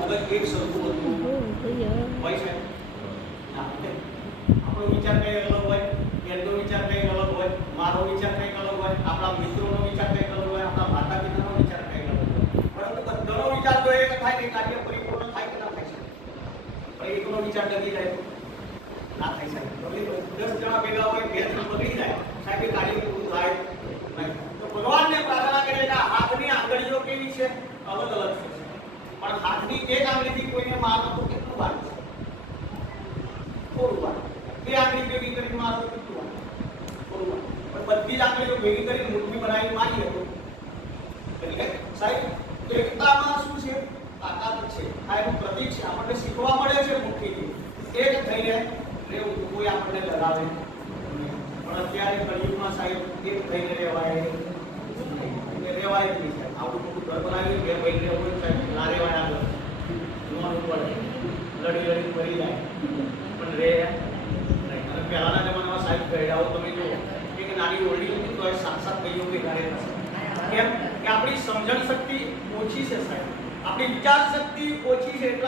મગજ એક સરખું હતું હોય છે. આપણો વિચાર કંઈ અલગ હોય, એનો વિચાર કંઈ અલગ હોય, મારો વિચાર કંઈ અલગ હોય, આપણા મિત્રોનો વિચાર કંઈ અલગ હોય, આપણા માતા પિતાનો વિચાર કંઈ અલગ હોય. પરંતુ બધાનો વિચાર તો એક થાય કે કાર્ય પરિપૂર્ણ થાય કે ના થાય છે. પણ એકનો વિચાર ડગી જાય ના થાય સાહેબ. 10 જણા ભેગા હોય, 2 જણ બગડી જાય સાહેબ, એ કાર્ય પૂરું થાય નહીં. તો ભગવાનને પ્રાર્થના કરીએ કે હાથની આંગળીઓ કેવી છે? અલગ અલગ છે. પણ હાથની એક આંગળીથી કોઈને માર તો કેટલું વાગે છે? થોડું વાગે. 2 આંગળી ભેગી કરીને મારો તો કેટલું વાગે? થોડું વાગે. પણ બધી જ આંગળીઓ ભેગી કરીને મુઠ્ઠી બનાવીને મારીએ તો એટલે સાહેબ એકતામાં શું છે? તાકાત છે. આ એનું પ્રતીક છે. આપણને શીખવા મળે છે મુઠ્ઠીથી એક થઈને રહેવું. કોઈ આપણને ડરાવે નહીં. પણ અત્યારે કળિયુગમાં સાહેબ એક થઈને રહેવાય જ નહીં. આવું મોટું ઘર બનાવી 2 ભાઈ રહેવું સાહેબ ના રહેવાય. આગળ જોવાનું પડે, લડી લડી મરી જાય પણ રહે નહીં. અને પહેલાના જમાનામાં સાહેબ ગયડાઓ તમે જુઓ એક નાની ઓરડી હતી તો એ 7-7 ભાઈઓ ભેગા રહેતા. કેમ કે આપણી સમજણ શક્તિ ઓછી છે સાહેબ, આપણી વિચાર શક્તિ ઓછી છે એટલા